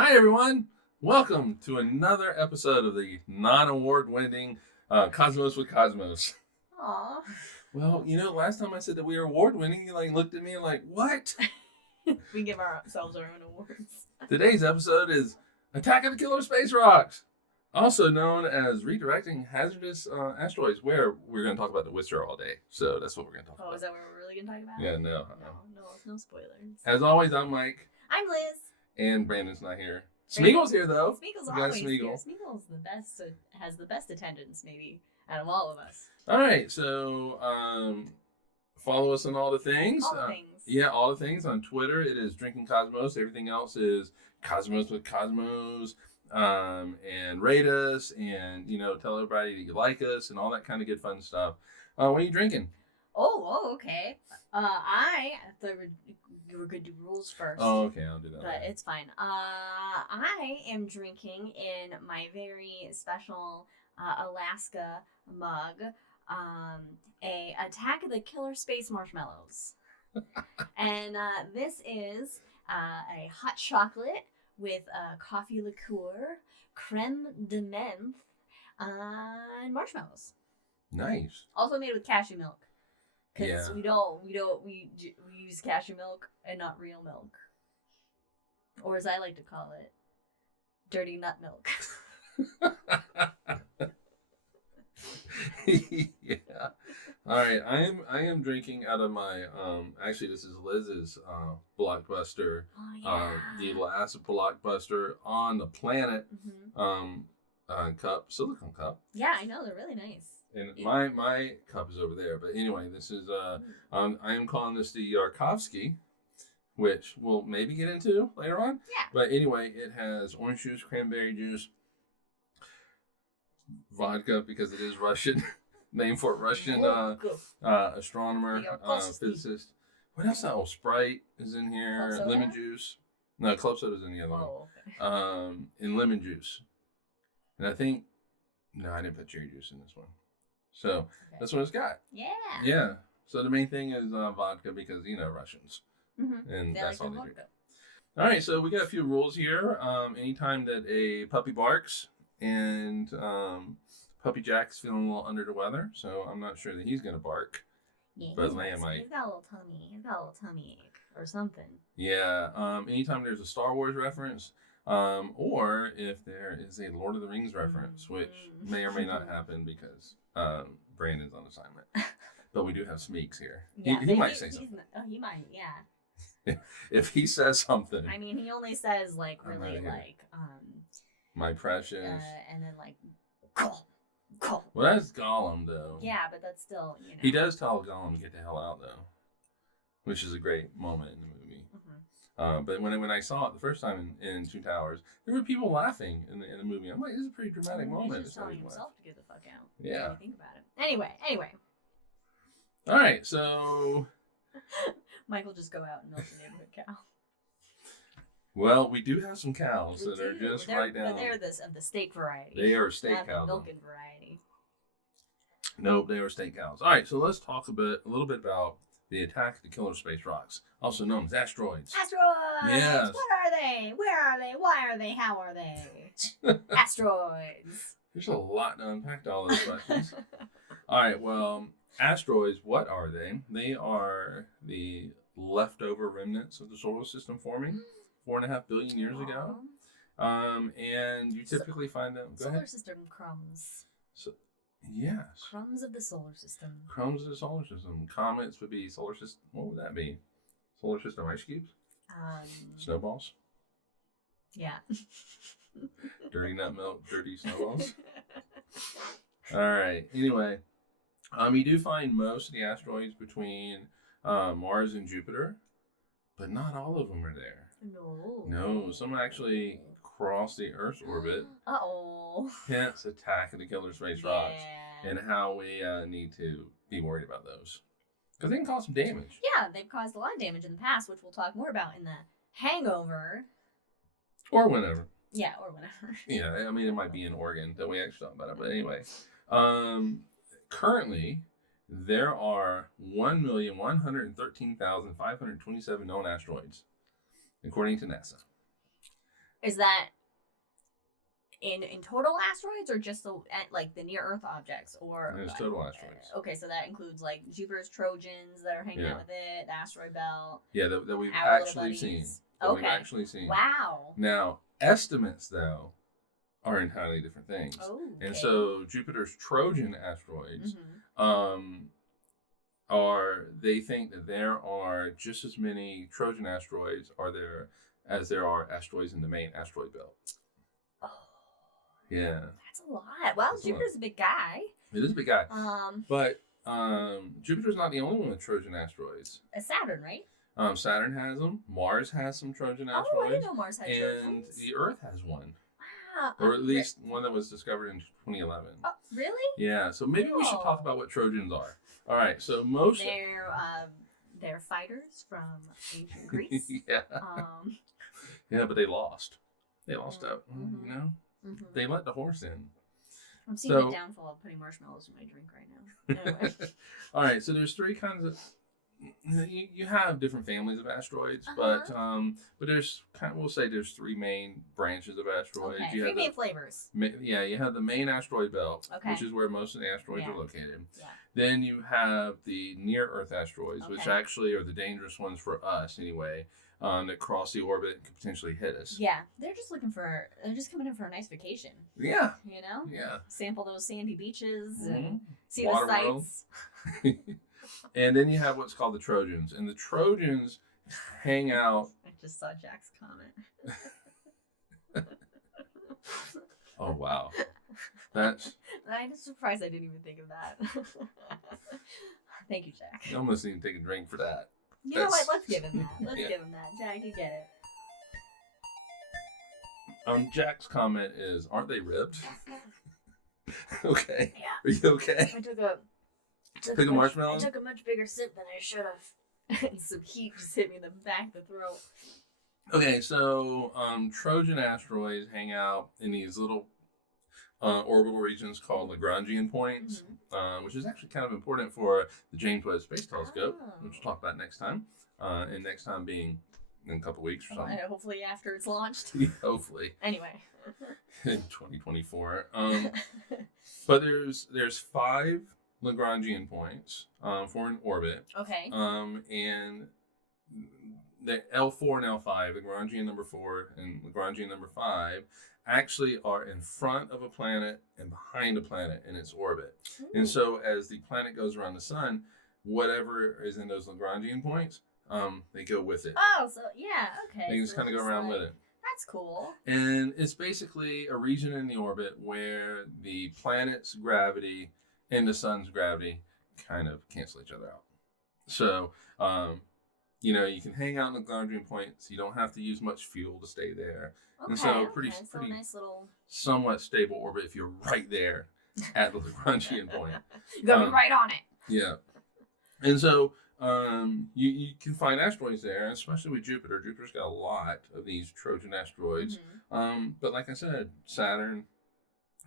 Hi, everyone. Welcome to another episode of the non-award-winning Cosmos with Cosmos. Aww. Well, last time I said that we were award-winning, you looked at me and what? We give ourselves our own awards. Today's episode is Attack of the Killer Space Rocks, also known as Redirecting Hazardous Asteroids, where we're going to talk about the Whistler all day. So that's what we're going to talk about. Oh, is that what we're really going to talk about? Yeah, no. No spoilers. As always, I'm Mike. I'm Liz. And Brandon's not here. Smeagol's here, though. Smeagol's always here. Smeagol's the best, has the best attendance, maybe, out of all of us. All right, so follow us on all the things. All the things. Yeah, all the things. On Twitter, it is Drinking Cosmos. Everything else is Cosmos with Cosmos. And rate us and, tell everybody that you like us and all that kind of good fun stuff. What are you drinking? Oh, okay. I thought you were going to do rules first. Oh, okay, I'll do that. But it's fine. I am drinking in my very special Alaska mug a Attack of the Killer Space Marshmallows. And this is a hot chocolate with coffee liqueur, creme de menthe, and marshmallows. Nice. Also made with cashew milk. Because Yeah. we use cashew milk and not real milk. Or as I like to call it, dirty nut milk. Yeah. All right. I am drinking out of my actually this is Liz's blockbuster. Oh, yeah. The last blockbuster on the planet cup, silicone cup. Yeah, I know, they're really nice. And my cup is over there. But anyway, this is I am calling this the Yarkovsky, which we'll maybe get into later on. Yeah. But anyway, it has orange juice, cranberry juice, vodka because it is Russian, named for a Russian astronomer, physicist. What else? Oh, Sprite is in here. Lemon juice. No, club soda's in the other one. Okay. And lemon juice. And I think I didn't put cherry juice in this one. So that's what it's got. Yeah. Yeah. So the main thing is vodka because Russians, and They that's like all they vodka. drink. All right, so we got a few rules here. Anytime that a puppy barks and Puppy Jack's feeling a little under the weather, so I'm not sure that he's gonna bark. Yeah, but Lamb might. He's got a little tummy. He's got a little tummy ache or something. Yeah. Anytime there's a Star Wars reference, or if there is a Lord of the Rings reference, which may or may not happen because Brandon's on assignment. But we do have Smeeks here. Yeah, he might say something. He might, yeah. If he says something. I mean, he only says my precious. And then Gollum. Well, that's Gollum though. Yeah, but that's still, He does tell Gollum to get the hell out though, which is a great moment in the movie. But when I saw it the first time in Two Towers, there were people laughing in the movie. I'm like, this is a pretty dramatic moment. He's just telling himself to get the fuck out. Yeah. Think about it. Anyway. All right, so Michael just go out and milk the neighborhood cow. Well, we do have some cows that are just right down. But they're of the steak variety. They are steak not cows. The milking variety. Nope, they are steak cows. All right, so let's talk a little bit about the Attack of the Killer Space Rocks, also known as asteroids. Asteroids! Yes. What are they? Where are they? Why are they? How are they? Asteroids. There's a lot to unpack to all those questions. All right, well, asteroids, what are they? They are the leftover remnants of the solar system forming 4.5 billion years ago. And you typically find them. Solar system crumbs. Yes. Crumbs of the solar system. Crumbs of the solar system. Comets would be solar system. What would that be? Solar system ice cubes? Snowballs? Yeah. Dirty nut milk, dirty snowballs. All right. Anyway, you do find most of the asteroids between Mars and Jupiter, but not all of them are there. No, some actually cross the Earth's orbit. Uh-oh. Hence, Attack of the Killer Space Rocks, and how we need to be worried about those. Because they can cause some damage. Yeah, they've caused a lot of damage in the past, which we'll talk more about in the Hangover. Or whenever. Yeah, or whenever. Yeah, I mean, it might be in Oregon that we actually talk about it. But anyway, currently, there are 1,113,527 known asteroids, according to NASA. Is that in total asteroids or just the like the near Earth objects or There's total asteroids. Okay, so that includes like Jupiter's Trojans that are hanging out with it, the asteroid belt. Yeah, that we've our actually seen. Okay. We've actually seen. Wow. Now, estimates though are entirely different things. Oh. Okay. And so Jupiter's Trojan asteroids, they think that there are just as many Trojan asteroids as there are asteroids in the main asteroid belt. Oh. Yeah. That's a lot. Well, Jupiter's a big guy. It is a big guy. But Jupiter's not the only one with Trojan asteroids. Saturn, right? Saturn has them. Mars has some Trojan asteroids. Oh, I didn't know Mars had Trojans. And the Earth has one. Wow. Or at least one that was discovered in 2011. Oh, really? Yeah, so maybe we should talk about what Trojans are. All right, so most... They're fighters from ancient Greece. Yeah. Yeah, but they lost. They lost out, you know? Mm-hmm. They let the horse in. I'm seeing the downfall of putting marshmallows in my drink right now. Anyway. All right, so there's three kinds of... You have different families of asteroids, but there's we'll say there's three main branches of asteroids. Okay, three main flavors. Yeah, you have the main asteroid belt, okay, which is where most of the asteroids are located. Yeah. Then you have the near-Earth asteroids, which actually are the dangerous ones for us anyway, that cross the orbit and could potentially hit us. Yeah, they're just coming in for a nice vacation. Yeah. You know? Yeah. Sample those sandy beaches and see Water the sights. And then you have what's called the Trojans. And the Trojans hang out... I just saw Jack's comment. Oh, wow. I'm surprised I didn't even think of that. Thank you, Jack. I almost need to take a drink for that. You know what? Let's give him that. Let's give him that. Jack, you get it. Jack's comment is, aren't they ribbed? Okay. Yeah. Are you okay? I took a marshmallow? I took a much bigger sip than I should have. And some heat just hit me in the back of the throat. Okay, so Trojan asteroids hang out in these little orbital regions called Lagrangian points, which is actually kind of important for the James Webb Space Telescope, which we'll talk about next time. And next time being in a couple weeks or something. Hopefully after it's launched. Hopefully. Anyway. In 2024. But there's 5 Lagrangian points for an orbit. Okay. And the L4 and L5, Lagrangian number 4 and Lagrangian number 5, actually are in front of a planet and behind a planet in its orbit. Ooh. And so as the planet goes around the sun, whatever is in those Lagrangian points, they go with it. Oh, so yeah, okay. They just kind of go around with it. That's cool. And it's basically a region in the orbit where the planet's gravity and the sun's gravity kind of cancel each other out. So, you can hang out in the Lagrangian points. You don't have to use much fuel to stay there. Okay, and so pretty nice little... somewhat stable orbit if you're right there at the Lagrangian point. You gotta be right on it. Yeah. And so you can find asteroids there, especially with Jupiter. Jupiter's got a lot of these Trojan asteroids. But like I said, Saturn,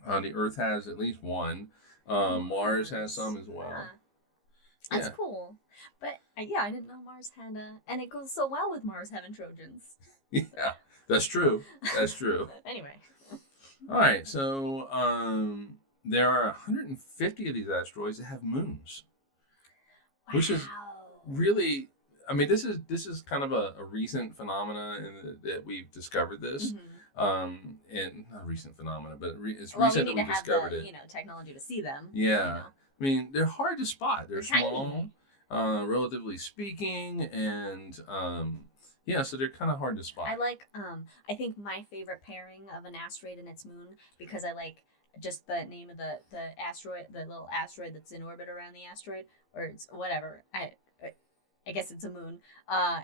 the Earth has at least one. Mars has some as well. That's cool. But I didn't know Mars had and it goes so well with Mars having Trojans. Yeah, that's true. That's true. Anyway. All right, so there are 150 of these asteroids that have moons. Wow. Which is really, this is kind of a recent phenomena that we've discovered this. And not a recent phenomena, but it's recent that we discovered it. Technology to see them. Yeah. They're hard to spot. They're small, relatively speaking, and so they're kind of hard to spot. I think my favorite pairing of an asteroid and its moon, because I like just the name of the asteroid, the little asteroid that's in orbit around the asteroid, or it's whatever. I guess it's a moon,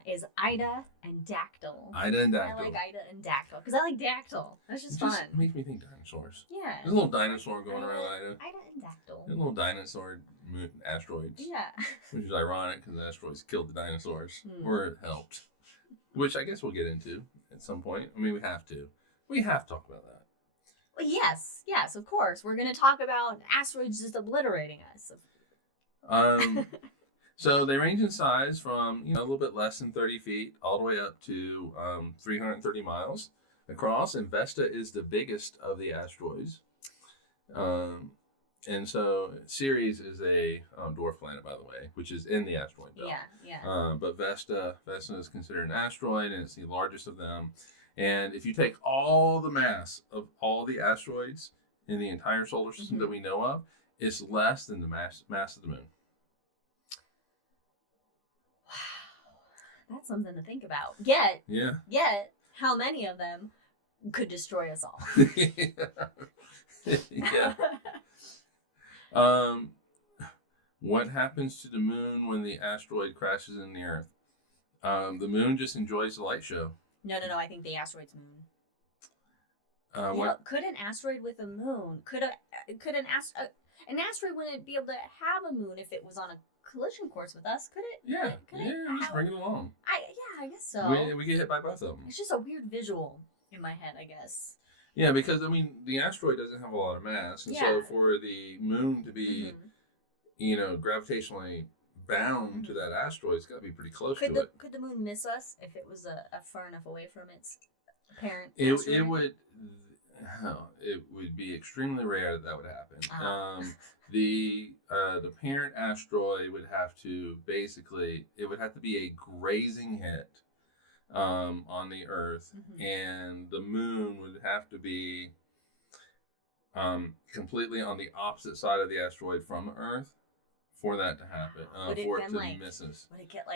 is Ida and Dactyl. Ida and Dactyl. I like Ida and Dactyl, because I like Dactyl. That's just fun. It makes me think dinosaurs. Yeah. There's a little dinosaur going around Ida. Ida and Dactyl. There's a little dinosaur asteroids. Yeah. Which is ironic, because the asteroids killed the dinosaurs. Or it helped. Which I guess we'll get into at some point. We have to. We have to talk about that. Well, yes, of course. We're going to talk about asteroids just obliterating us. So they range in size from, a little bit less than 30 feet all the way up to 330 miles. across, and Vesta is the biggest of the asteroids. And so Ceres is a dwarf planet, by the way, which is in the asteroid belt. Yeah. But Vesta is considered an asteroid, and it's the largest of them. And if you take all the mass of all the asteroids in the entire solar system that we know of, it's less than the mass of the moon. Wow. That's something to think about. Yet, how many of them could destroy us all? Yeah. What happens to the moon when the asteroid crashes in the Earth? The moon just enjoys the light show. No. I think the asteroid's moon. What? Could an asteroid with a moon? Could an asteroid wouldn't be able to have a moon if it was on a collision course with us? Could it? Yeah. Just bring it along. I guess so. We get hit by both of them. It's just a weird visual in my head, I guess. Yeah, because I mean, the asteroid doesn't have a lot of mass, and so for the moon to be, gravitationally bound to that asteroid, it's got to be pretty close to it. Could the moon miss us if it was far enough away from its parent? It would be extremely rare that would happen. The parent asteroid would have to be a grazing hit on the Earth, and the moon would have to be completely on the opposite side of the asteroid from the Earth for that to happen. For it to miss us. Would it get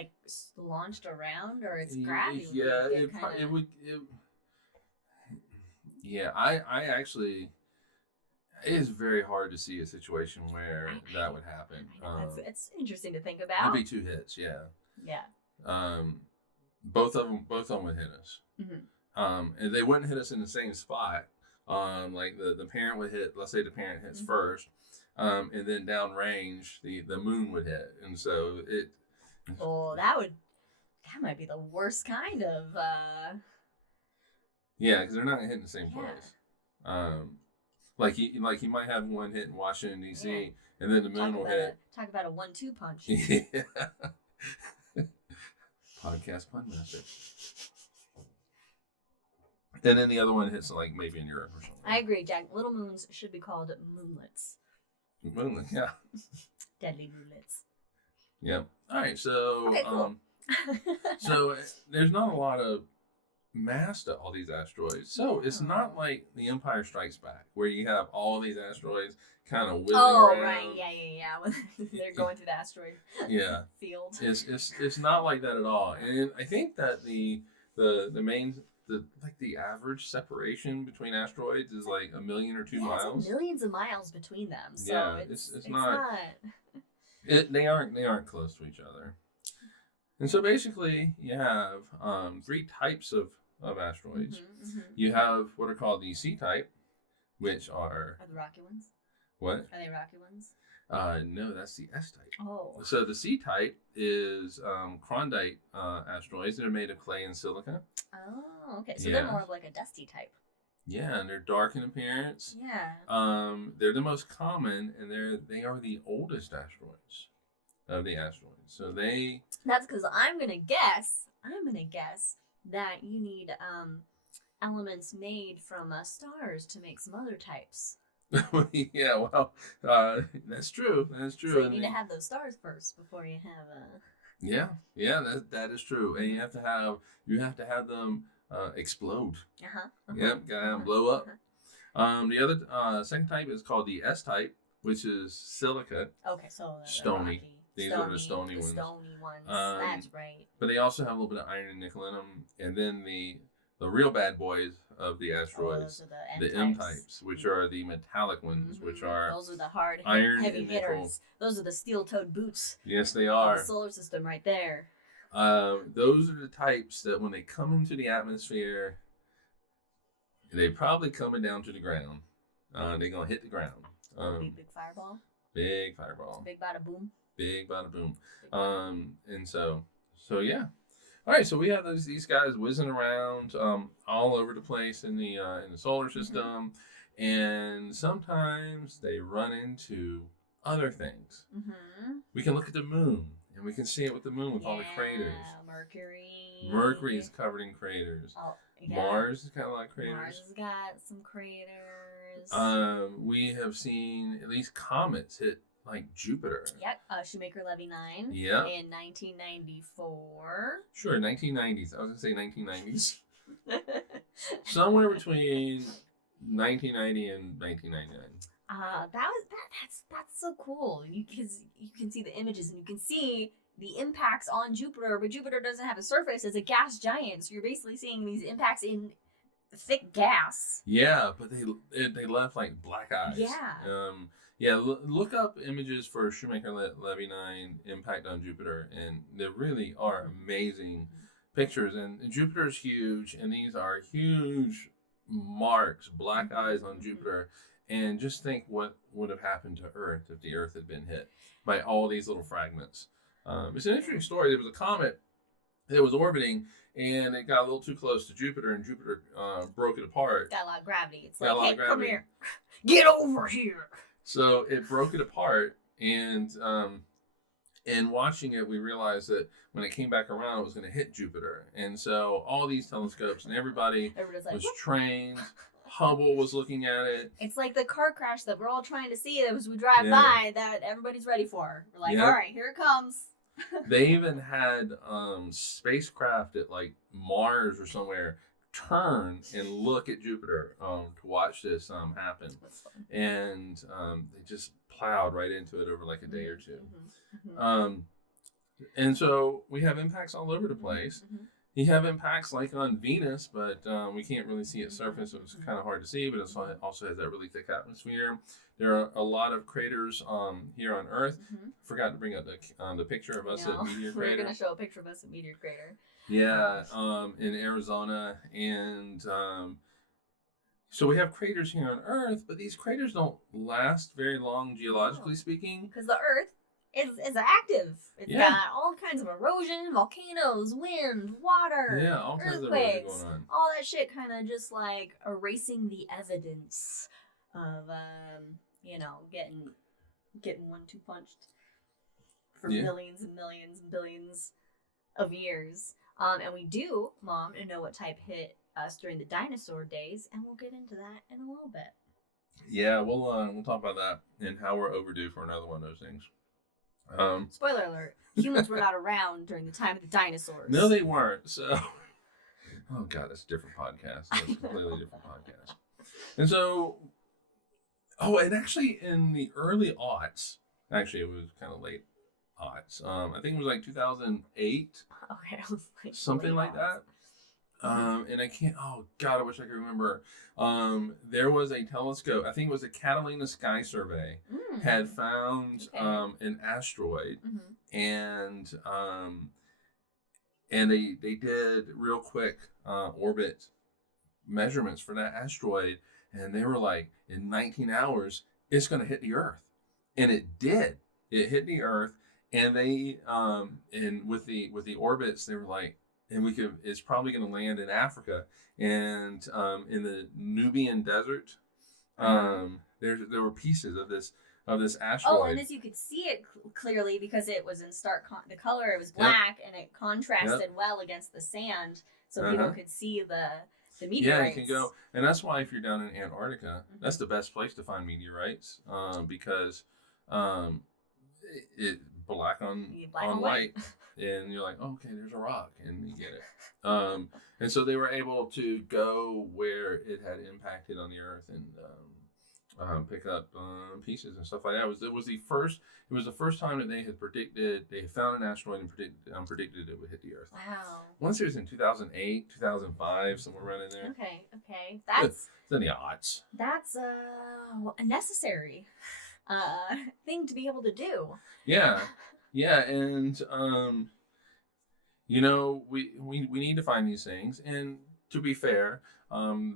launched around, or its gravity? Yeah, it would. Yeah, I actually. It is very hard to see a situation where that would happen. It's interesting to think about. It'd be 2 hits, yeah. Yeah. Both of them would hit us. And they wouldn't hit us in the same spot. Like the parent would hit. Let's say the parent hits first, and then downrange the moon would hit, and so it. Oh, that might be the worst kind of. Yeah, because they're not hitting the same place. Like you might have one hit in Washington D.C. and then the moon will hit. Talk about a 1-2 punch. Yeah. Podcast pun master. And then the other one hits maybe in Europe or something. I agree, Jack. Little moons should be called moonlets. Moonlet, yeah. Deadly moonlets. Yeah. All right. So, okay, cool. So there's not a lot of mass to all these asteroids. So it's not like The Empire Strikes Back, where you have all these asteroids kind of whizzing around. Oh, right. Yeah. When they're going through the asteroid field. It's not like that at all. And I think that the average separation between asteroids is like 1 million or 2 miles. Millions of miles between them. So it's not. They aren't close to each other. And so basically, you have 3 types of asteroids. You have what are called the C-type, which are the rocky ones? What? Are they rocky ones? No, that's the S-type. Oh. So the C-type is Klondike asteroids that are made of clay and silica. Oh, okay. So they're more of like a dusty type. Yeah, and they're dark in appearance. Yeah. They're the most common, and they are the oldest asteroids of the asteroids. So That's because I'm gonna guess that you need elements made from stars to make some other types. Yeah, well, that's true. So you need to have those stars first before you have Yeah, that is true, and you have to have them explode. Yep, gotta have them blow up. The other second type is called the S-type, which is silica. Okay, so stony. These are the stony ones. That's right. But they also have a little bit of iron and nickel in them, and then the real bad boys of the asteroids, the M-types, which are the metallic ones, which are those are the hard, iron heavy and hitters. nickel. Those are the steel-toed boots. Yes, they are. Of the solar system, right there. Those are the types that when they come into the atmosphere, they probably coming down to the ground. They're gonna hit the ground. Big fireball. Big fireball. Big bada boom. Big bada boom. And so yeah. All right, so we have these guys whizzing around all over the place in the solar system, and sometimes they run into other things. We can look at the moon, and we can see it with the moon with all the craters. Mercury. Mercury is covered in craters. Oh, Yeah. Mars has got a lot of craters. Mars has got some craters. We have seen at least comets hit like Jupiter. Yep, Shoemaker-Levy 9 Yep. in 1994. Sure, 1990s. I was going to say 1990s. Somewhere between 1990 and 1999. That's so cool. Because you can see the images and you can see the impacts on Jupiter, but Jupiter doesn't have a surface; it's a gas giant. So you're basically seeing these impacts in thick gas. Yeah, but they left like black eyes. Yeah. Yeah. Look up images for Shoemaker-Levy 9 impact on Jupiter, and they really are amazing pictures. And Jupiter's huge, and these are huge marks, black eyes on Jupiter. And just think what would have happened to Earth if the Earth had been hit by all these little fragments. It's an interesting story. There was a comet that was orbiting, and it got a little too close to Jupiter, and Jupiter broke it apart. Got a lot of gravity. It's Got like, hey, come here. Get over here. So it broke it apart, and watching it, we realized that when it came back around, it was going to hit Jupiter. And so all these telescopes and everybody was trained. Hubble was looking at it. It's like the car crash that we're all trying to see as we drive by that everybody's ready for. We're like, all right, here it comes. They even had spacecraft at like Mars or somewhere turn and look at Jupiter to watch this happen. That's fun. And they just plowed right into it over like a day or two. And so we have impacts all over the place. You have impacts like on Venus, but we can't really see its surface, so it's kind of hard to see, but it also has that really thick atmosphere. There are a lot of craters here on Earth. Forgot to bring up the picture of us at Meteor Crater. We're going to show a picture of us at Meteor Crater. Yeah, in Arizona. And so we have craters here on Earth, but these craters don't last very long, geologically speaking. Because the Earth is active. It's got all kinds of erosion, volcanoes, wind, water, all kinds of earthquakes, erosion going on. all that shit kind of just like erasing the evidence of getting 1-2 punched for millions and millions and billions of years. And we do, Mom, know what type hit us during the dinosaur days, and we'll get into that in a little bit. Yeah, we'll talk about that and how we're overdue for another one of those things. Spoiler alert, humans were not around during the time of the dinosaurs. No, they weren't. So, oh God, that's a different podcast. That's a completely different podcast. And so, and actually in the early aughts, actually it was kind of late aughts. I think it was like 2008. Okay, I was like something like that. And I can't, oh God, I wish I could remember. There was a telescope, I think it was the Catalina Sky Survey, had found an asteroid, and they did real quick orbit measurements for that asteroid, and they were like, in 19 hours, it's going to hit the Earth. And it did. It hit the Earth, and they, and with the orbits, they were like, and it's probably going to land in Africa, and in the Nubian desert, there were pieces of this asteroid. Oh, and this you could see it clearly because it was in stark the color. It was black, and it contrasted well against the sand, so people could see the meteorites. Yeah, you can go, and that's why if you're down in Antarctica, that's the best place to find meteorites, because it black on white. And you're like, okay, there's a rock, and you get it. And so they were able to go where it had impacted on the Earth and pick up pieces and stuff like that. It was the first time that they had found an asteroid and predicted it would hit the Earth. Wow. Once it was in 2008, 2005, somewhere around in there. Okay. That's in the odds. That's a necessary thing to be able to do. Yeah. Yeah, and we need to find these things. And to be fair,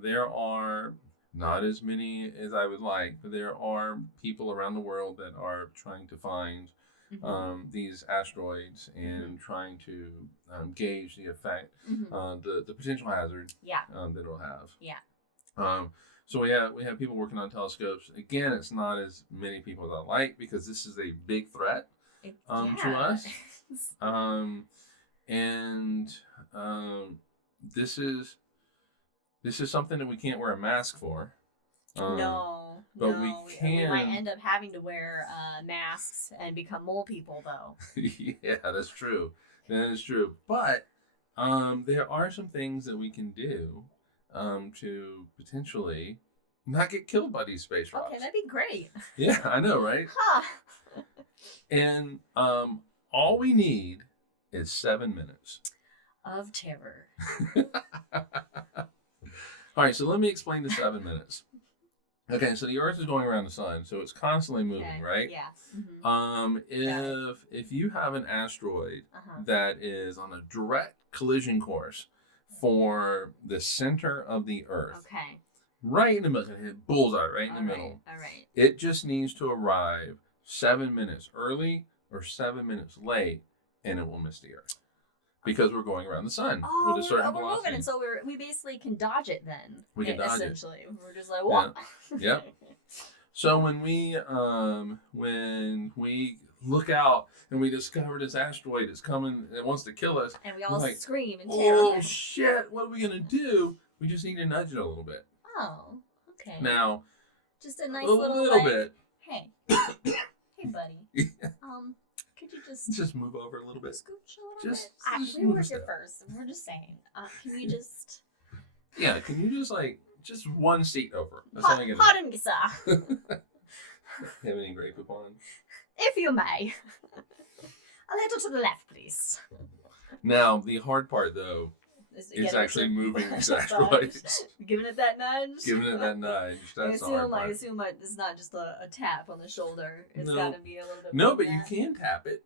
there are not as many as I would like, but there are people around the world that are trying to find these asteroids and trying to gauge the effect, the potential hazard that it'll have. Yeah. So we have people working on telescopes. Again, it's not as many people as I like because this is a big threat. To us, this is This is something that we can't wear a mask for. But we can. We might end up having to wear masks and become mole people, though. Yeah, that's true. That is true. But there are some things that we can do to potentially not get killed by these space rocks. Okay, that'd be great. Yeah, I know, right? Huh. And all we need is 7 minutes. Of terror. All right, so let me explain the 7 minutes. Okay, so the Earth is going around the sun, so it's constantly moving, right? Yeah. Mm-hmm. If you have an asteroid that is on a direct collision course for the center of the Earth, okay, right in the middle, hit bullseye right in the middle. All right. It just needs to arrive 7 minutes early or 7 minutes late, and it will miss the Earth. Because we're going around the sun with a certain velocity. We're moving, and so we basically can dodge it then. We can dodge essentially. We're just like, what? Yeah. Yep. So when we look out and we discover this asteroid is coming and wants to kill us, and we all scream and tear up. Oh shit! What are we gonna do? We just need to nudge it a little bit. Oh, okay. Now, just a nice little bit. Hey, hey, buddy. Yeah. Could you just move over a little bit? Scooch a little bit. Just we were here first. We're just saying. Can you just? Yeah. Can you just one seat over? Pardon me, sir. Have any Grey Poupon? If you may. A little to the left, please. Now, the hard part, though, is actually moving these asteroids. Giving it that nudge? That's the hard part. I assume it's not just a tap on the shoulder. It's got to be a little bit No, but you can tap it.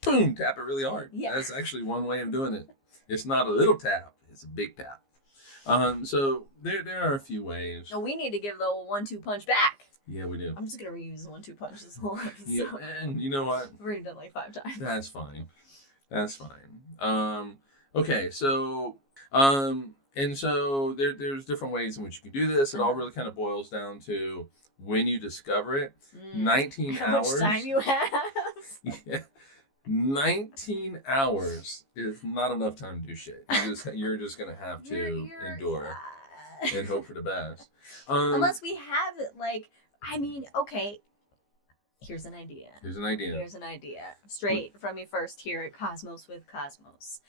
Boom, tap it really hard. Yeah. That's actually one way of doing it. It's not a little tap. It's a big tap. So there are a few ways. So we need to give the old 1-2 punch back. Yeah, we do. I'm just going to reuse the 1-2 punch this whole episode. Yeah, and you know what? We've already done like 5 times. That's fine. Okay, so and so there's different ways in which you can do this. It all really kind of boils down to when you discover it. 19 How hours. much time you have? Yeah. 19 hours is not enough time to do shit. You're just gonna have to endure and hope for the best. Unless we have it, okay. Here's an idea. Straight from me first here at Cosmos with Cosmos.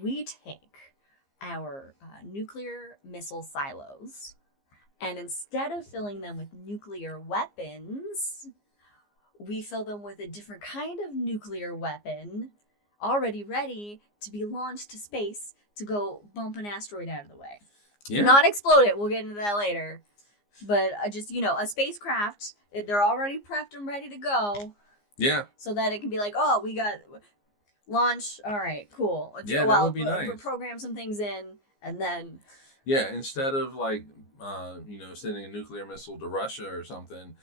We take our nuclear missile silos, and instead of filling them with nuclear weapons, we fill them with a different kind of nuclear weapon, already ready to be launched to space to go bump an asteroid out of the way. Yeah. Not explode it. We'll get into that later. But just, a spacecraft, they're already prepped and ready to go. Yeah. So that it can be like, oh, we got launch. All right, cool. Yeah, that would be nice. We'll program some things in, and then. Yeah, instead of sending a nuclear missile to Russia or something,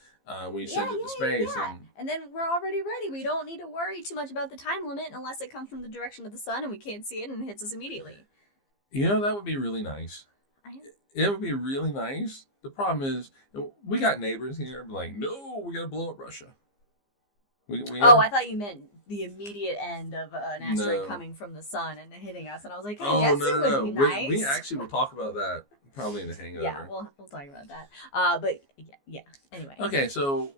we send it to space. Yeah. And then we're already ready. We don't need to worry too much about the time limit unless it comes from the direction of the sun and we can't see it and it hits us immediately. That would be really nice. It would be really nice. The problem is, we got neighbors here like, no, we got to blow up Russia. I thought you meant the immediate end of an asteroid coming from the sun and hitting us. And I was like, oh, yes, no. It would be nice. We actually will talk about that probably in the hangover. Yeah, we'll talk about that. But yeah. Anyway. Okay, so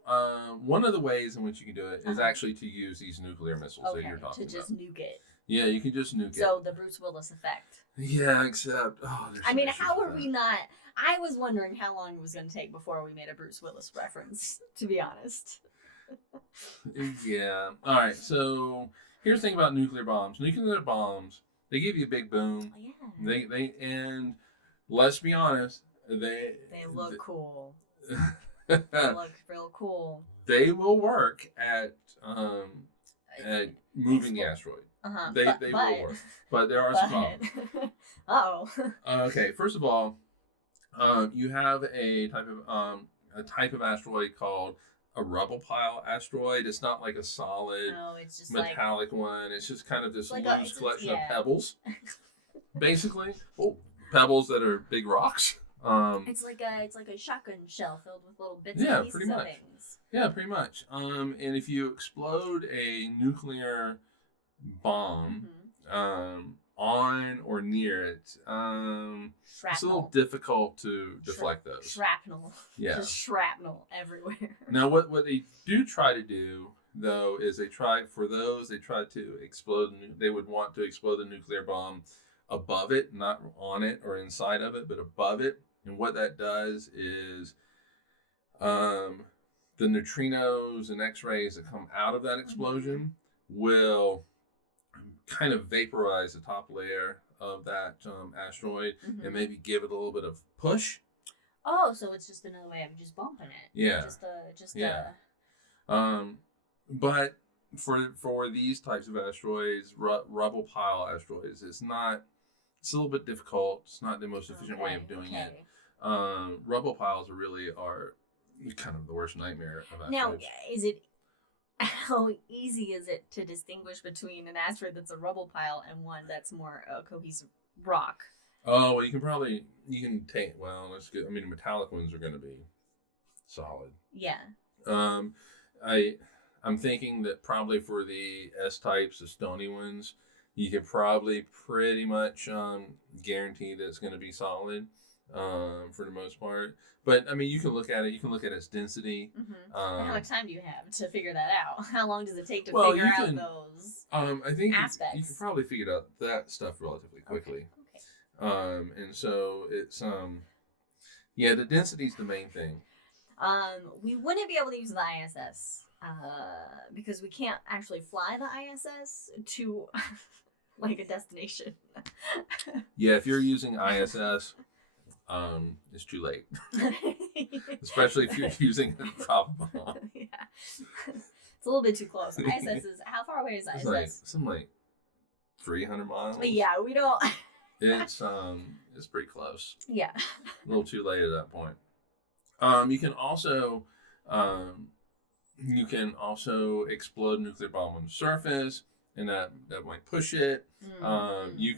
one of the ways in which you can do it is actually to use these nuclear missiles that you're talking about. To just nuke it. Yeah, you can just nuke it. So the Bruce Willis effect. Yeah, except how are we not? I was wondering how long it was going to take before we made a Bruce Willis reference. To be honest. Yeah. All right. So here's the thing about nuclear bombs. Nuclear bombs, they give you a big boom. Yeah. They and let's be honest, they look cool. They look real cool. They will work at moving the asteroid. They will work, but there are some problems. Okay. First of all, you have a type of asteroid called a Rubble Pile asteroid. It's not like a solid it's just metallic one. It's just kind of this loose collection of pebbles, basically. Pebbles that are big rocks. It's like a shotgun shell filled with little bits and pieces pretty much. of things. Yeah, pretty much. And if you explode a nuclear bomb, on or near it, it's a little Shrapnel. difficult to deflect those. Shrapnel. Yeah. Just shrapnel everywhere. Now, what they do try to do, though, is they try to explode. They would want to explode the nuclear bomb above it, not on it or inside of it, but above it. And what that does is the neutrinos and X-rays that come out of that explosion will kind of vaporize the top layer of that asteroid and maybe give it a little bit of push. Oh, so it's just another way of just bumping it. Yeah. But for these types of asteroids, rubble pile asteroids, it's a little bit difficult. It's not the most efficient way of doing it. Rubble piles are kind of the worst nightmare of asteroids. Now, how easy is it to distinguish between an asteroid that's a rubble pile and one that's more a cohesive rock? Oh, well, that's good. I mean, metallic ones are going to be solid. Yeah. I'm thinking that probably for the S-types, the stony ones, you can probably pretty much guarantee that it's going to be solid for the most part. But, I mean, you can look at it. You can look at its density. How much time do you have to figure that out? How long does it take to figure out those I think aspects? You can probably figure out that stuff relatively quickly. Okay. And so it's, the density's the main thing. We wouldn't be able to use the ISS because we can't actually fly the ISS to like a destination. Yeah, if you're using ISS, it's too late. Especially if you're using a drop bomb. Yeah. It's a little bit too close. ISS is, how far away is ISS? Something like 300 miles. Yeah, we don't. It's pretty close. Yeah. A little too late at that point. You can also explode a nuclear bomb on the surface, and that might push it. You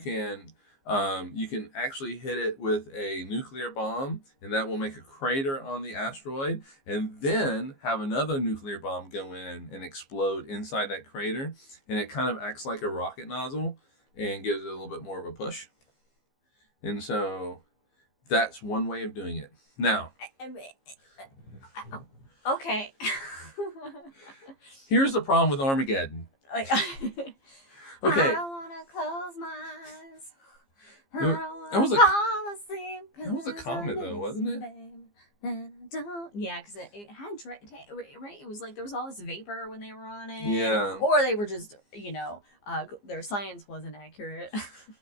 can actually hit it with a nuclear bomb, and that will make a crater on the asteroid, and then have another nuclear bomb go in and explode inside that crater, and it kind of acts like a rocket nozzle and gives it a little bit more of a push. And so that's one way of doing it. Now, okay. Here's the problem with Armageddon. Okay. Okay. I don't want to close my eyes. That was a comet, though, wasn't it? Yeah, because it had right. It was like there was all this vapor when they were on it. Yeah. Or they were just, their science wasn't accurate.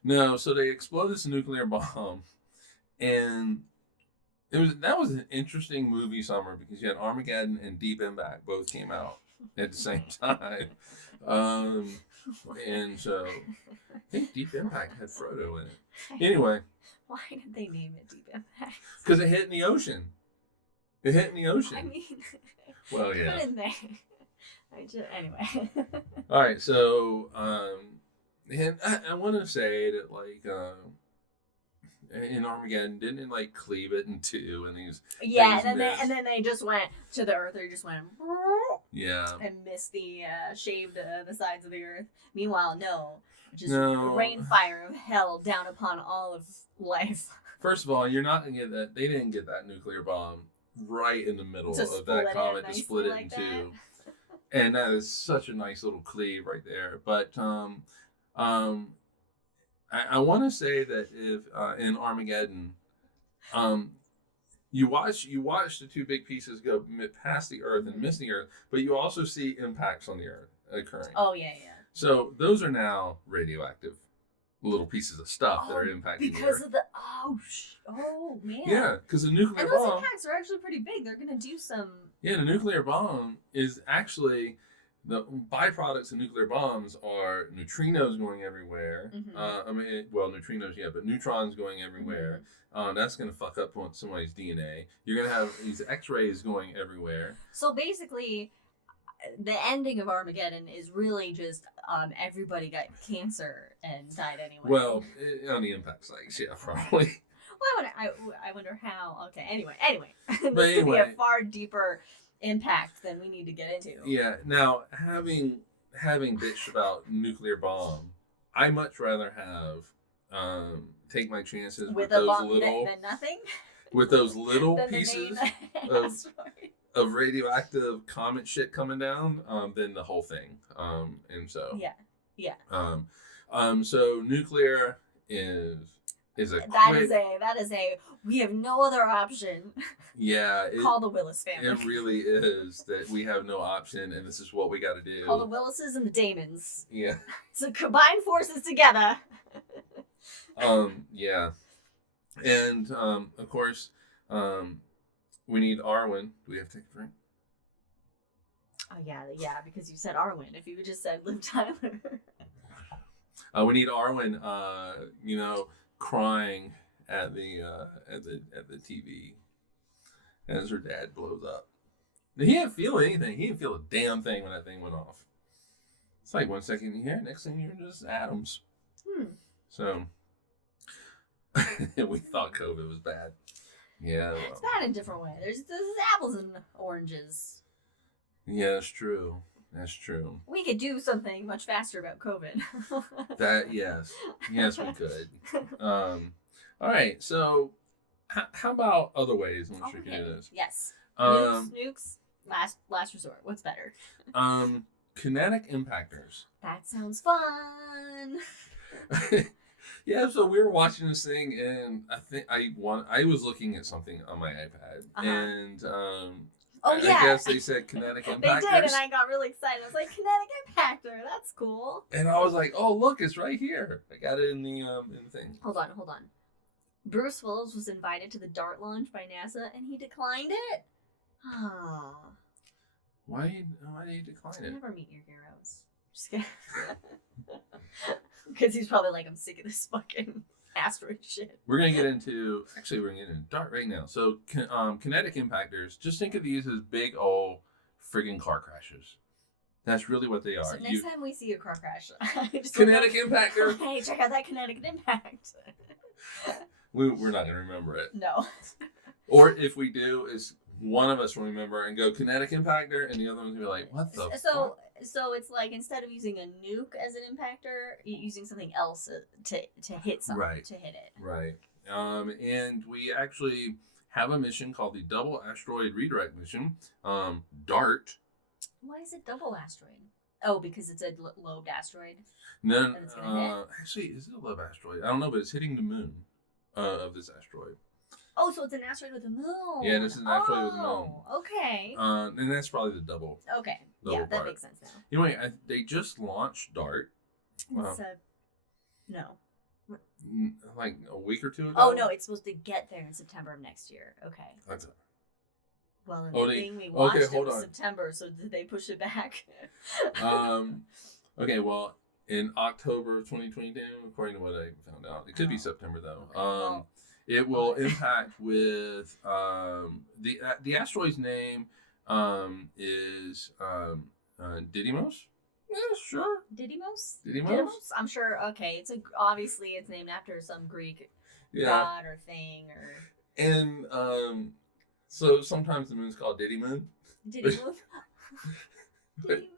No, so they exploded this nuclear bomb, and that was an interesting movie summer because you had Armageddon and Deep Impact both came out at the same time. And so I think Deep Impact had Frodo in it. Anyway. Why did they name it Deep Impact? Because it hit in the ocean. It hit in the ocean. I mean, well, yeah. Couldn't they? Anyway. All right, so and I want to say that like in Armageddon, didn't it like cleave it in two and these? Yeah, and then they just went to the Earth. They just went. Yeah. And missed shaved the sides of the Earth. Meanwhile, just rain fire of hell down upon all of life. First of all, you're not gonna get that. They didn't get that nuclear bomb right in the middle of that comet to split it in two. And that is such a nice little cleave right there. But I want to say that if in Armageddon, you watch the two big pieces go past the Earth and miss the Earth, but you also see impacts on the Earth occurring. Oh yeah. So those are now radioactive little pieces of stuff that are impacting because the Earth. Of the oh man. Yeah, because the nuclear and bomb. those impacts are actually pretty big. They're gonna do some. Yeah, the nuclear bomb is actually the byproducts of nuclear bombs are neutrinos going everywhere. Neutrinos, yeah, but neutrons going everywhere. That's going to fuck up somebody's DNA. You're going to have these X-rays going everywhere. So basically, the ending of Armageddon is really just everybody got cancer and died anyway. Well, on the impact sites, yeah, probably. Well, I wonder how. Okay, anyway. This could be a far deeper impact than we need to get into. Yeah. Now, having bitched about nuclear bomb, I much rather have take my chances with with a those bomb little than nothing. with those little Than the pieces main of asteroid. of radioactive comet shit coming down than the whole thing. And so so nuclear is a that is a we have no other option. Call the Willis family. It really is that we have no option, and this is what we got to do. Call the Willises and the Damons. Yeah. So combine forces together. Yeah. And of course, we need Arwen. Do we have to take a drink? Oh yeah, because you said Arwen. If you just said Liv Tyler. We need Arwen, crying at the TV as her dad blows up. He didn't feel anything. He didn't feel a damn thing when that thing went off. It's like 1 second in here, next thing you're just atoms. So we thought COVID was bad. Yeah, well. It's bad in a different way. There's apples and oranges. Yeah, that's true. That's true. We could do something much faster about COVID. Yes, we could. All right. So, how about other ways in which we can do this? Yes. Nukes. Last resort. What's better? Kinetic impactors. That sounds fun. Yeah. So we were watching this thing, and I think I was looking at something on my iPad, and I guess they said kinetic impactors. They did, and I got really excited. I was like, kinetic impactor, that's cool. And I was like, oh, look, it's right here. I got it in the thing. Hold on. Bruce Willis was invited to the DART launch by NASA, and he declined it? Oh. Why did he decline it? Never meet your heroes. Just kidding. Because he's probably like, I'm sick of this fucking asteroid shit. We're gonna get into DART right now. So kinetic impactors, just think of these as big old friggin' car crashes. That's really what they are. So next time we see a car crash, kinetic impactor. Hey, check out that kinetic impact. We're not gonna remember it. No. Or if we do, is one of us will remember and go kinetic impactor, and the other one's gonna be like, what the fuck? So it's like instead of using a nuke as an impactor, you're using something else to hit something, right. To hit it. Right. And we actually have a mission called the Double Asteroid Redirect Mission, DART. Why is it double asteroid? Oh, because it's a lobed asteroid? No, actually, is it a lobed asteroid? I don't know, but it's hitting the moon of this asteroid. Oh, so it's an asteroid with a moon. Yeah, this is an asteroid with a moon. Oh, okay. And that's probably the double. Okay. Double that part. Makes sense now. Anyway, they just launched DART. Wow. No. Like a week or two ago? Oh, no, it's supposed to get there in September of next year. Okay. That's it. Well, the thing we watched it was on. September, so did they push it back? Okay, well, in October of 2022, according to what I found out, it could be September though. Okay, it will impact with the asteroid's name is Didymos. Yeah, sure. Didymos? Didymos? I'm sure. Okay, obviously it's named after some Greek god or thing or. And so sometimes the moon's called Didi Moon. Didi Moon. Didi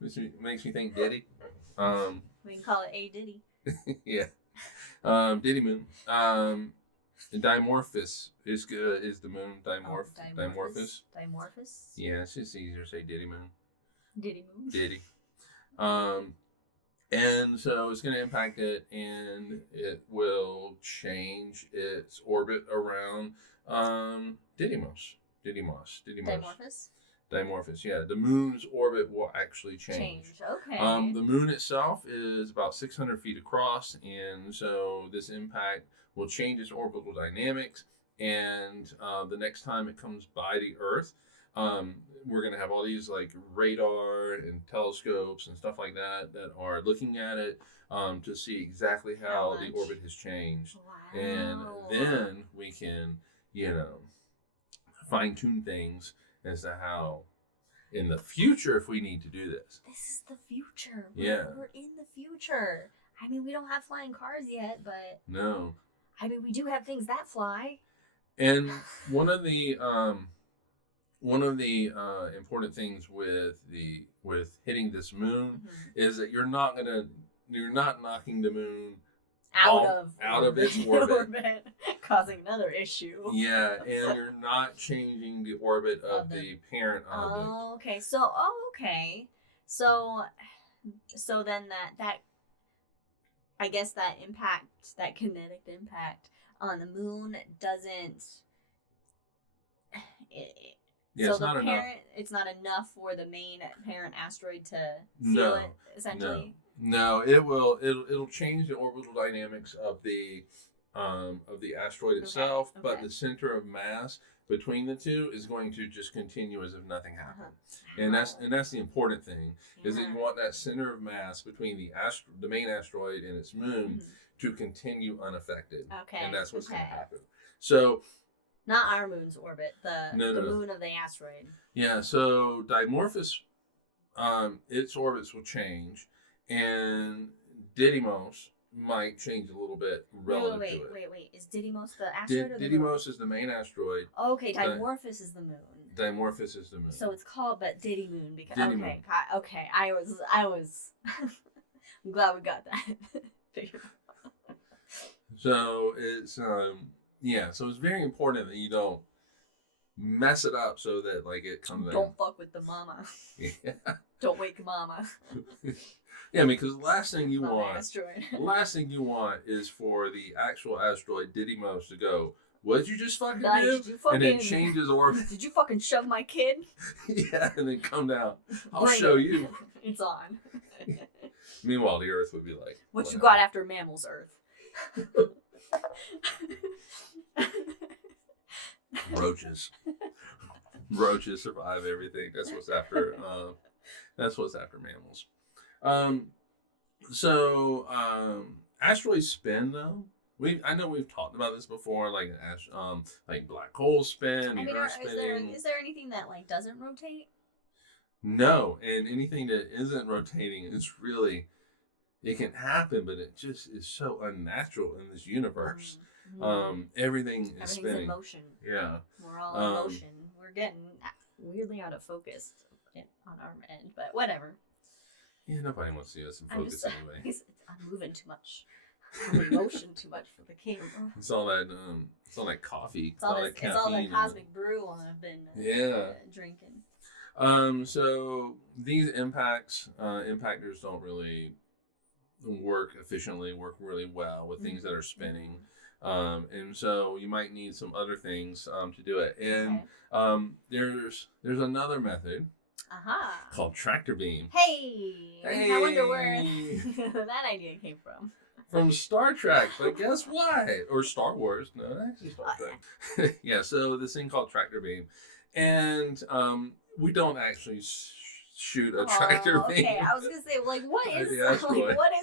Moon. Makes me think Diddy. We can call it A Diddy. Yeah. Didi Moon. Dimorphos is good. Is the moon Dimorphos? Dimorphos. Yeah, it's just easier to say Didi Moon. Didi Moon. Diddy. And so it's going to impact it, and it will change its orbit around Didymos. Dimorphos, yeah. The moon's orbit will actually change. Okay. The moon itself is about 600 feet across, and so this impact will change its orbital dynamics, and the next time it comes by the Earth, we're going to have all these like radar and telescopes and stuff like that are looking at it to see exactly how the orbit has changed. Wow. And then we can, fine tune things as to how in the future, if we need to do this. This is the future. Yeah. We're in the future. I mean, we don't have flying cars yet, but. No. I mean, we do have things that fly. And one of the important things with hitting this moon is that you're not gonna you're not knocking the moon out of its orbit. Causing another issue. Yeah, and you're not changing the orbit of the parent object. Okay. So then that I guess that impact, that kinetic impact on the moon doesn't. Yeah, it's not enough. It's not enough for the main parent asteroid to seal it, essentially. No, it'll change the orbital dynamics of the asteroid itself, Okay. but the center of mass between the two is going to just continue as if nothing happened. And that's the important thing, is that you want that center of mass between the main asteroid and its moon to continue unaffected. Okay. And that's what's going to happen. So not our moon's orbit, the moon of the asteroid. Yeah, so Dimorphos, its orbits will change, and Didymos might change a little bit relative to it. Wait. Is Didymos the asteroid or the Didymos is the main asteroid. Okay, Dimorphos is the moon. Dimorphos is the moon. So it's called Didi Moon because Didi Moon. Okay. I was I'm glad we got that figured out. So it's so it's very important that you don't mess it up so that like it comes. Don't fuck with the mama. Yeah. Don't wake mama. Yeah, because the last thing you asteroid. The last thing you want is for the actual asteroid Didymos to go, what did you just fucking do? And then change his orbit. Did you fucking shove my kid? Yeah, and then come down. I'll show you. It's on. Meanwhile, the Earth would be like, what you got after mammals, Earth? Roaches. Roaches survive everything. That's what's after. That's what's after mammals. Asteroids spin though. I know we've talked about this before, like black holes spin. Is there anything that like doesn't rotate? No, and anything that isn't rotating is really, it can happen, but it just is so unnatural in this universe. Everything's spinning. In motion. Yeah, we're all in motion. We're getting weirdly out of focus on our end, but whatever. Yeah, nobody wants to see us in focus anyway. I'm moving too much. I'm in motion too much for the camera. It's all that coffee. It's all that cosmic brew I've been drinking. So these impactors don't really work efficiently, work really well with things that are spinning. And so you might need some other things to do it. And there's another method called tractor beam. Hey! I wonder where that idea came from. From Star Trek, but guess what? Or Star Wars. No, actually Star Trek. Yeah, so this thing called tractor beam. And we don't actually shoot a tractor beam. Okay, I was going to say, what is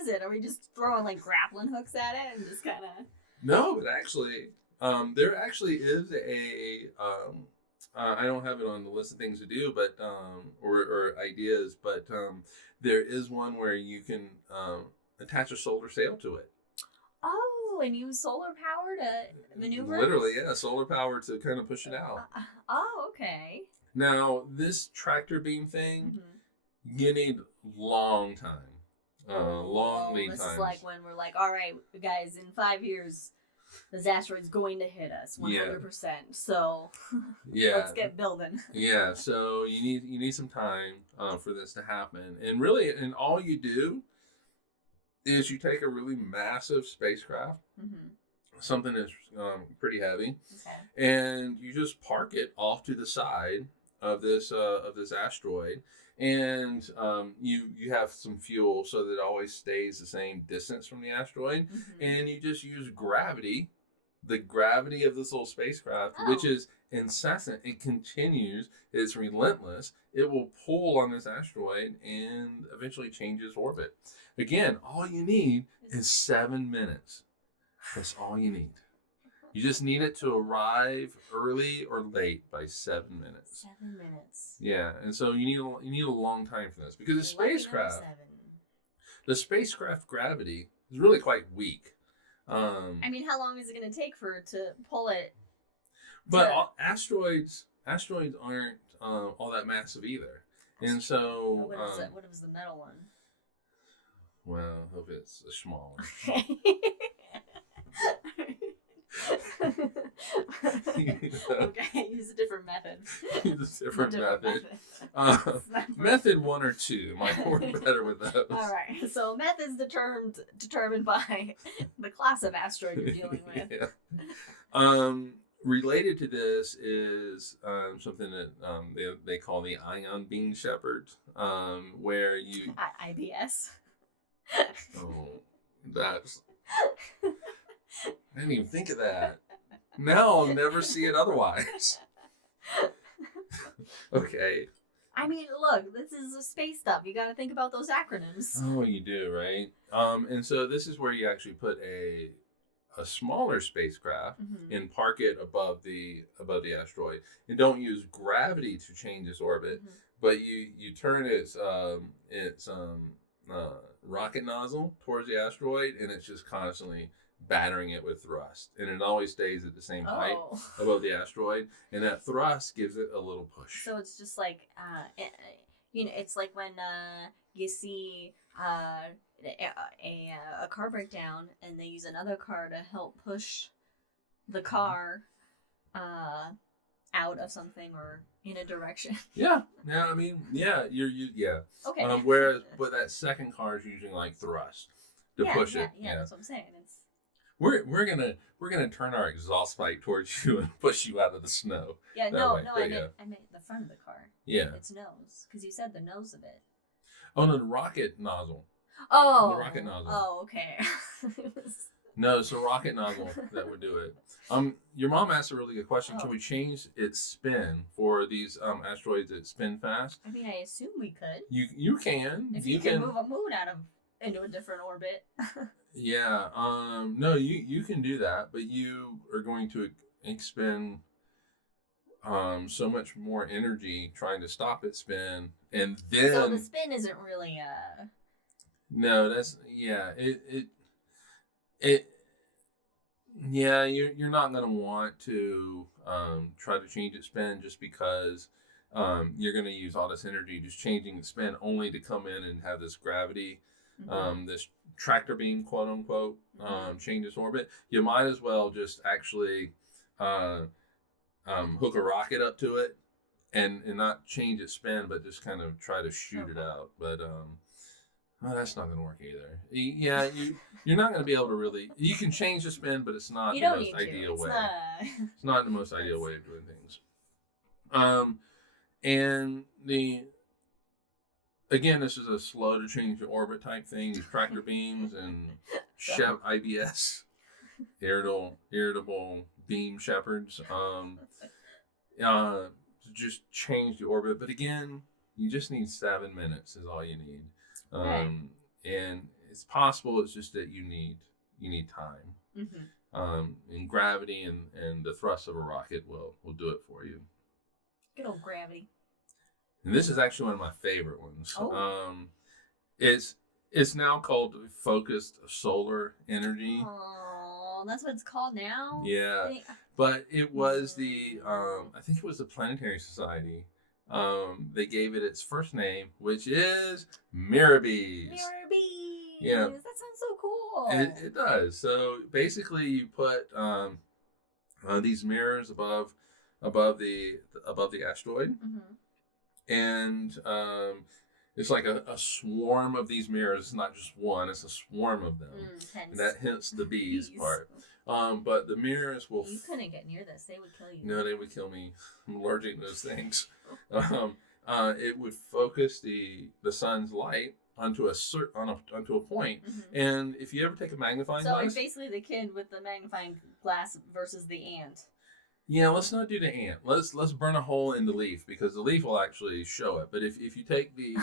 it? Are we just throwing grappling hooks at it and just kind of... No, but actually, there actually is I don't have it on the list of things to do, but or ideas, but there is one where you can attach a solar sail to it. Oh, and use solar power to maneuver? Literally, yeah, solar power to kind of push it out. Okay. Now, this tractor beam thing, you need long time. Long lead times. This is like when we're like, all right, guys, in 5 years, this asteroid's going to hit us 100%. So let's get building. Yeah, so you need some time for this to happen. And really, all you do is you take a really massive spacecraft, something that's pretty heavy, and you just park it off to the side of this asteroid. And you have some fuel so that it always stays the same distance from the asteroid. And you just use gravity, the gravity of this little spacecraft, which is incessant. It continues. It's relentless. It will pull on this asteroid and eventually change its orbit. Again, all you need is 7 minutes. That's all you need. You just need it to arrive early or late by 7 minutes. 7 minutes. Yeah, and so you need a long time for this because the spacecraft gravity is really quite weak. I mean, how long is it going to take for it to pull it? But asteroids aren't all that massive either, and so what is the metal one? Well, hope it's a smaller. Okay, use a different method. Use a different method. Method 1 or 2 might work better with those. All right, so methods determined by the class of asteroid you're dealing with. Yeah. Related to this is something that they call the ion beam shepherd, where you IBS. Oh, that's I didn't even think of that. Now I'll never see it otherwise. Okay. I mean, look, this is space stuff. You got to think about those acronyms. Oh, you do, right? And so this is where you actually put a smaller spacecraft and park it above the asteroid, and don't use gravity to change its orbit, but you turn its rocket nozzle towards the asteroid, and it's just constantly battering it with thrust, and it always stays at the same height above the asteroid, and that thrust gives it a little push. So it's just like it's like when you see a car breakdown and they use another car to help push the car out of something or in a direction. Yeah. I mean, yeah. Okay. Whereas, but that second car is using like thrust to push it. Yeah, that's what I'm saying. It's we're gonna turn our exhaust pipe towards you and push you out of the snow. Yeah, no, I meant the front of the car. Yeah. Its nose, because you said the nose of it. Oh no, the rocket nozzle. Oh. The rocket nozzle. Oh, okay. No, so rocket nozzle that would do it. Your mom asked a really good question. Can we change its spin for these asteroids that spin fast? I mean, I assume we could. You can. If you can move a moon into a different orbit. Yeah. No, you can do that, but you are going to expend so much more energy trying to stop its spin, and then so the spin isn't really No, that's you're not going to want to try to change its spin just because you're going to use all this energy just changing the spin only to come in and have this gravity, this tractor beam, quote unquote, change its orbit. You might as well just actually hook a rocket up to it and not change its spin, but just kind of try to shoot it out. But that's not going to work either. Yeah, you're not going to be able to really. You can change the spin, but it's not the most ideal way. It's not the most ideal way of doing things. And again, this is a slow to change the orbit type thing. These tractor beams and IBS, irritable beam shepherds. Just change the orbit, but again, you just need 7 minutes is all you need. And it's possible. It's just that you need time. And gravity and the thrust of a rocket will do it for you. Good old gravity. And this is actually one of my favorite ones. It's now called focused solar energy. Oh, that's what it's called now. Yeah, but it was I think it was the Planetary Society. They gave it its first name, which is Mirrorbees. Mirrorbees. Yeah, that sounds so cool. It does. So basically, you put these mirrors above the asteroid, and it's like a swarm of these mirrors. It's not just one; it's a swarm of them. And that hence the bees part. But the mirrors will. You couldn't get near this; they would kill you. No, they would kill me. I'm allergic to those things. It would focus the sun's light onto a point, and if you ever take a magnifying glass, so it's basically the kid with the magnifying glass versus the ant. Yeah, let's not do the ant. Let's burn a hole in the leaf because the leaf will actually show it. But if you take the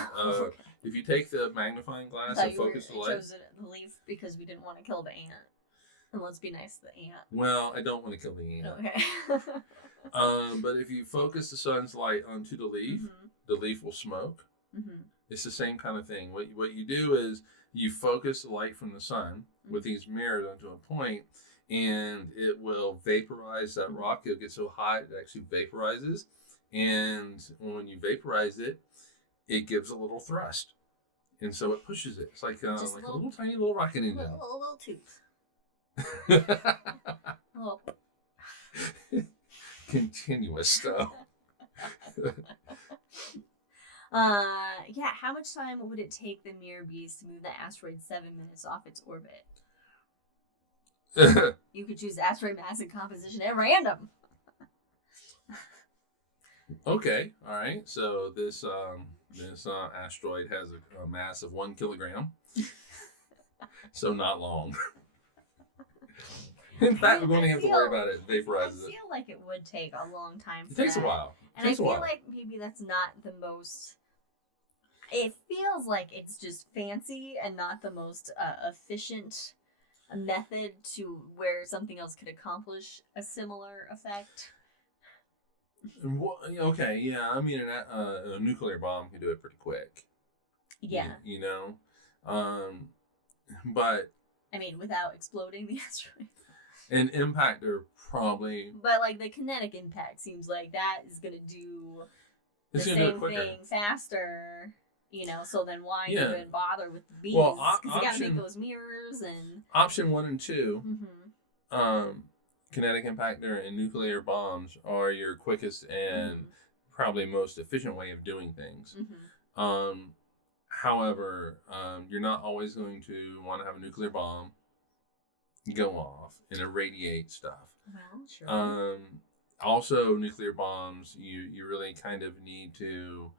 if you take the magnifying glass and focus the light, chose the leaf because we didn't want to kill the ant. And let's be nice to the ant. Well, I don't want to kill the ant. Okay. But if you focus the sun's light onto the leaf will smoke. It's the same kind of thing. What you do is you focus the light from the sun with these mirrors onto a point, and it will vaporize that rock. It'll get so hot it actually vaporizes, and when you vaporize it, it gives a little thrust, And so it pushes it. It's like a little tiny little rocket engine. Little tooth. Oh. Continuous stuff. Yeah, how much time would it take the Mirror Bees to move the asteroid 7 minutes off its orbit? You could choose asteroid mass and composition at random. Okay, all right. So this asteroid has a mass of 1 kilogram. So not long. In fact, we don't even have to worry about it. It vaporizes it. I feel like it would take a long time. It takes a while. And I feel like maybe that's not the most... It feels like it's just fancy and not the most efficient method to where something else could accomplish a similar effect. Okay, yeah. I mean, a nuclear bomb can do it pretty quick. Yeah. You know? But... I mean, without exploding the asteroid. An impactor probably... But, like, the kinetic impact seems like that is going to do the same thing faster, you know, so then why even bother with the bees? Well, because you got to make those mirrors and... Option 1 and 2, kinetic impactor and nuclear bombs are your quickest and probably most efficient way of doing things. However, you're not always going to want to have a nuclear bomb go off and irradiate stuff. Well, sure. Also, nuclear bombs, you really kind of need to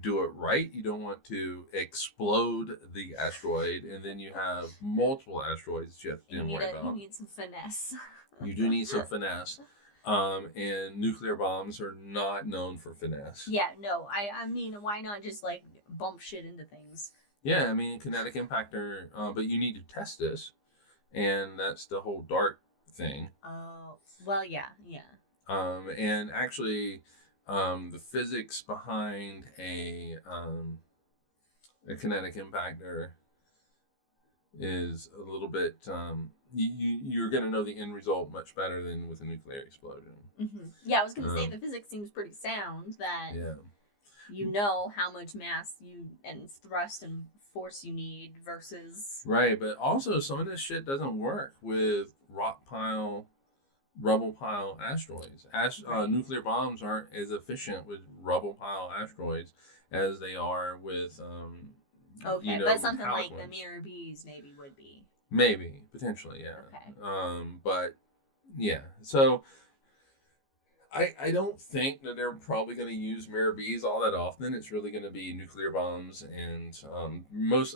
do it right. You don't want to explode the asteroid, and then you have multiple asteroids that you have to worry about. You need some finesse. You do need some finesse. And nuclear bombs are not known for finesse. Yeah, no. I mean, why not just, like, bump shit into things? Yeah, I mean, kinetic impactor, but you need to test this, and that's the whole dart thing. Oh, well, yeah. And actually, the physics behind a kinetic impactor is a little bit, you're going to know the end result much better than with a nuclear explosion. Yeah, I was going to say the physics seems pretty sound that you know how much mass and thrust and force you need versus... Right, but also some of this shit doesn't work with rubble pile asteroids. Nuclear bombs aren't as efficient with rubble pile asteroids as they are with... okay, but something like the Mirror Bees maybe would be. Maybe, potentially, yeah. Okay. But, yeah, so... I don't think that they're probably going to use Mirror Bees all that often. It's really going to be nuclear bombs and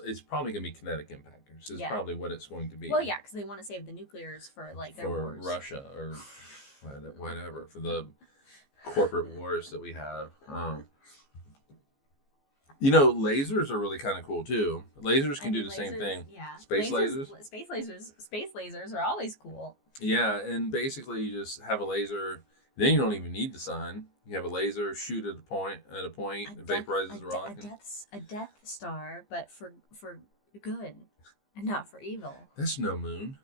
it's probably going to be kinetic impactors is probably what it's going to be. Well, yeah, because they want to save the nuclears for their wars. Russia or whatever, for the corporate wars that we have. You know, lasers are really kind of cool too. Lasers can do the same thing. Yeah. Space lasers. Space lasers are always cool. Yeah, and basically you just have a laser. Then you don't even need the sun. You have a laser, shoot at a point, it vaporizes the rock. A Death Star, but for good and not for evil. That's no moon.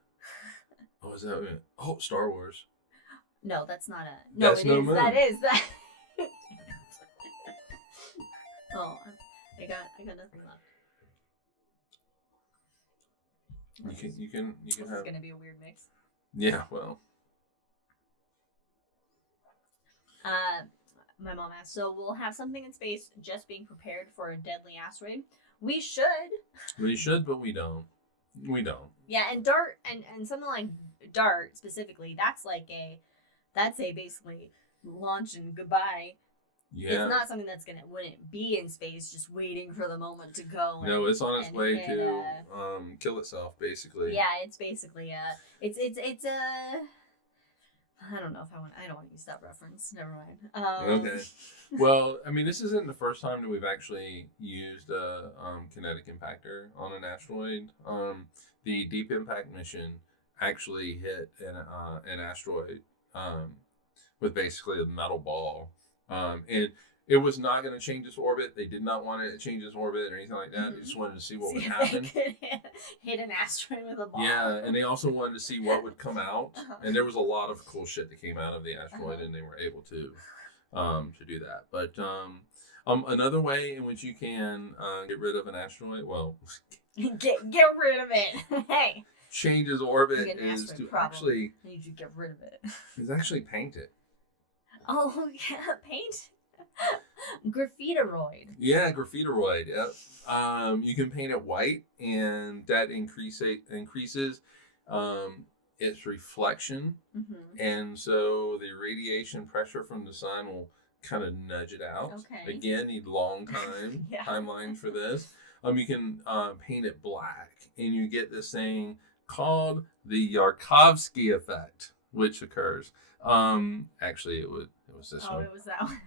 Oh, is that? Oh, Star Wars. No, that's not a. No, that's no moon. That is that. Oh, I got nothing left. You can This have. This is gonna be a weird mix. Yeah, well. My mom asked, so we'll have something in space just being prepared for a deadly asteroid? We should. We should, but we don't. We don't. Yeah, and DART, and something like DART specifically, that's a basically launch and goodbye. Yeah. It's not something that's wouldn't be in space just waiting for the moment to go. No, it's on its way to kill itself, basically. Yeah, it's basically it's a... I don't know if I don't want to use that reference. Never mind. Okay. Well, I mean, this isn't the first time that we've actually used a kinetic impactor on an asteroid. The Deep Impact mission actually hit an asteroid with basically a metal ball. And it was not going to change its orbit. They did not want it to change its orbit or anything like that. They just wanted to see what would happen. Hit an asteroid with a ball. Yeah, and they also wanted to see what would come out. And there was a lot of cool shit that came out of the asteroid, and they were able to do that. But Another way in which you can get rid of an asteroid, well, get rid of it. Hey. Change its orbit You get an is asteroid to problem. actually. I need you to get rid of it. Is actually paint it. Oh yeah, paint. Graffiteroid. Yeah, graffiteroid. Yep. You can paint it white, and that increases its reflection, and so the radiation pressure from the sun will kind of nudge it out. Okay. Again, need long timelines for this. You can paint it black, and you get this thing called the Yarkovsky effect, which occurs. Actually, it was this one. Oh, it was that one.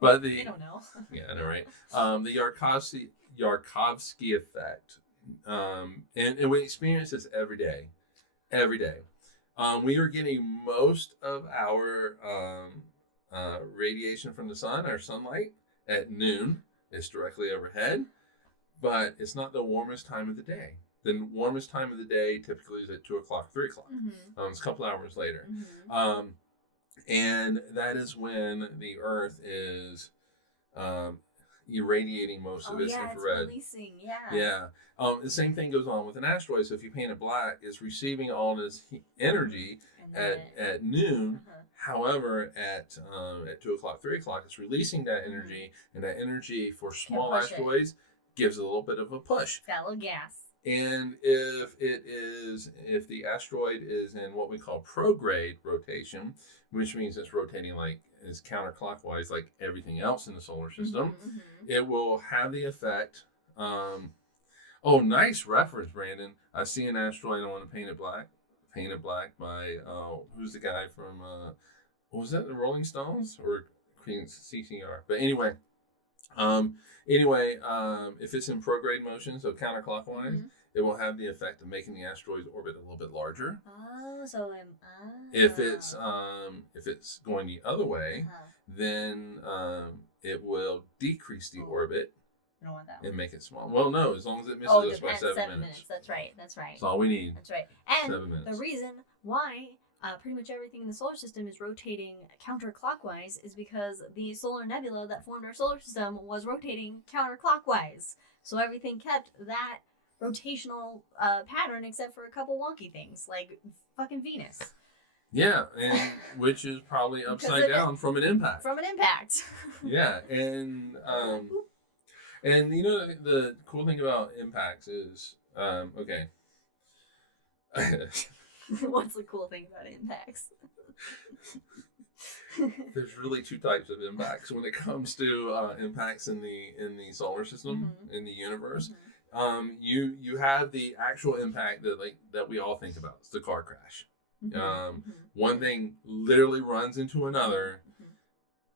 But I don't know. Yeah, I know, right? The Yarkovsky effect, and we experience this every day. Every day, we are getting most of our radiation from the sun, our sunlight, at noon. It's directly overhead, but it's not the warmest time of the day. The warmest time of the day typically is at 2 o'clock, 3 o'clock. It's a couple hours later. And that is when the Earth is irradiating most of its infrared. It's releasing, Yeah. The same thing goes on with an asteroid. So if you paint it black, it's receiving all this energy at noon. However, at 2 o'clock, 3 o'clock, it's releasing that energy, and that energy for small asteroids gives a little bit of a push. It's got a little gas. And if the asteroid is in what we call prograde rotation, which means it's rotating like is counterclockwise like everything else in the solar system, it will have the effect. Oh, nice reference, Brandon. I see an asteroid. I want to paint it black. Paint it black by who's the guy from? Was that the Rolling Stones or Queen CCR? But anyway, if it's in prograde motion, so counterclockwise, it will have the effect of making the asteroid's orbit a little bit larger. If it's going the other way, then it will decrease the orbit. I don't want that one. And make it small. Well, no, as long as it misses us by 7 minutes. That's right. That's all we need. That's right. And 7 minutes. The reason why pretty much everything in the solar system is rotating counterclockwise is because the solar nebula that formed our solar system was rotating counterclockwise. So everything kept that rotational pattern except for a couple wonky things like fucking Venus. Yeah, and which is probably upside down from an impact. Yeah, and you know the cool thing about impacts is okay. What's the cool thing about impacts? There's really two types of impacts when it comes to impacts in the solar system, in the universe. You have the actual impact that we all think about. It's the car crash. One thing literally runs into another,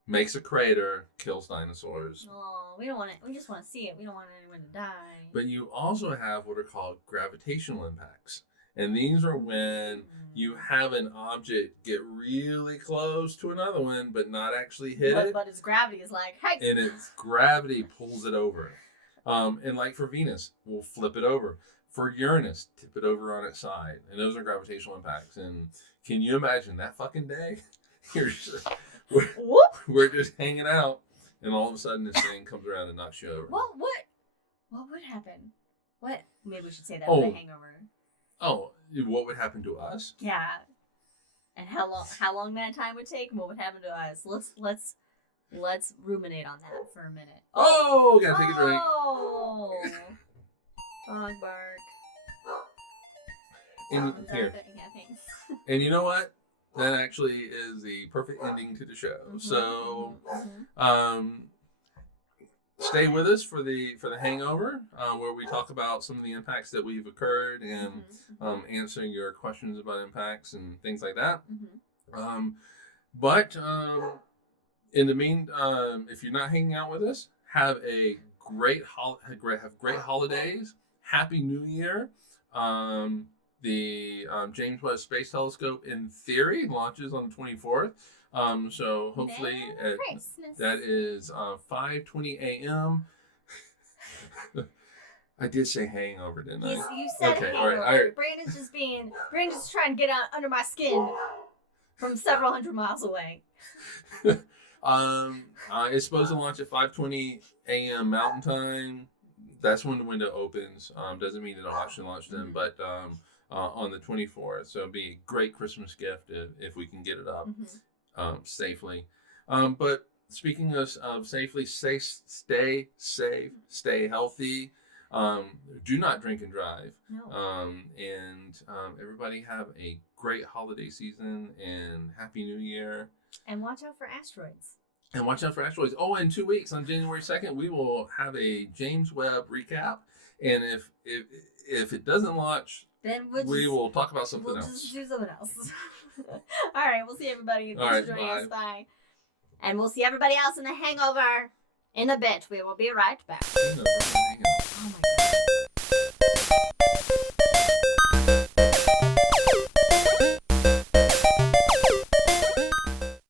makes a crater, kills dinosaurs. Oh, we don't want it. We just want to see it. We don't want anyone to die. But you also have what are called gravitational impacts. And these are when you have an object get really close to another one, but not actually hit it. But its gravity is like, hey! And its gravity pulls it over. And like for Venus, we'll flip it over. For Uranus, tip it over on its side. And those are gravitational impacts. And can you imagine that fucking day? We're just hanging out, and all of a sudden this thing comes around and knocks you over. What would happen? What? Maybe we should say that for the hangover. Oh, what would happen to us? Yeah. And how long that time would take, and what would happen to us? Let's ruminate on that for a minute. Oh, gotta take a drink. Oh, dog bark. Here. Thanks. And you know what? That actually is the perfect ending to the show. So, stay with us for the hangover, where we talk about some of the impacts that we've occurred and answering your questions about impacts and things like that. But in the meantime, if you're not hanging out with us, have a great holidays. Happy New Year. The James Webb Space Telescope, in theory, launches on the 24th. So hopefully that is 5:20 a.m. I did say hangover, didn't I? You said hangover. All right. Brandon's just trying to get out under my skin from several hundred miles away. It's supposed to launch at 5:20 a.m. Mountain Time. That's when the window opens. Doesn't mean it'll actually launch then, but on the 24th. So it'd be a great Christmas gift if we can get it up safely. But speaking of safely, stay safe, stay healthy. Do not drink and drive. No. And everybody have a great holiday season and Happy New Year. And watch out for asteroids. Oh, in 2 weeks on January 2nd, we will have a James Webb recap. And if it doesn't launch, then we will talk about something else. We'll just do something else. All right, we'll see everybody. Thanks for joining us. Bye. And we'll see everybody else in the hangover in a bit. We will be right back. Oh my God.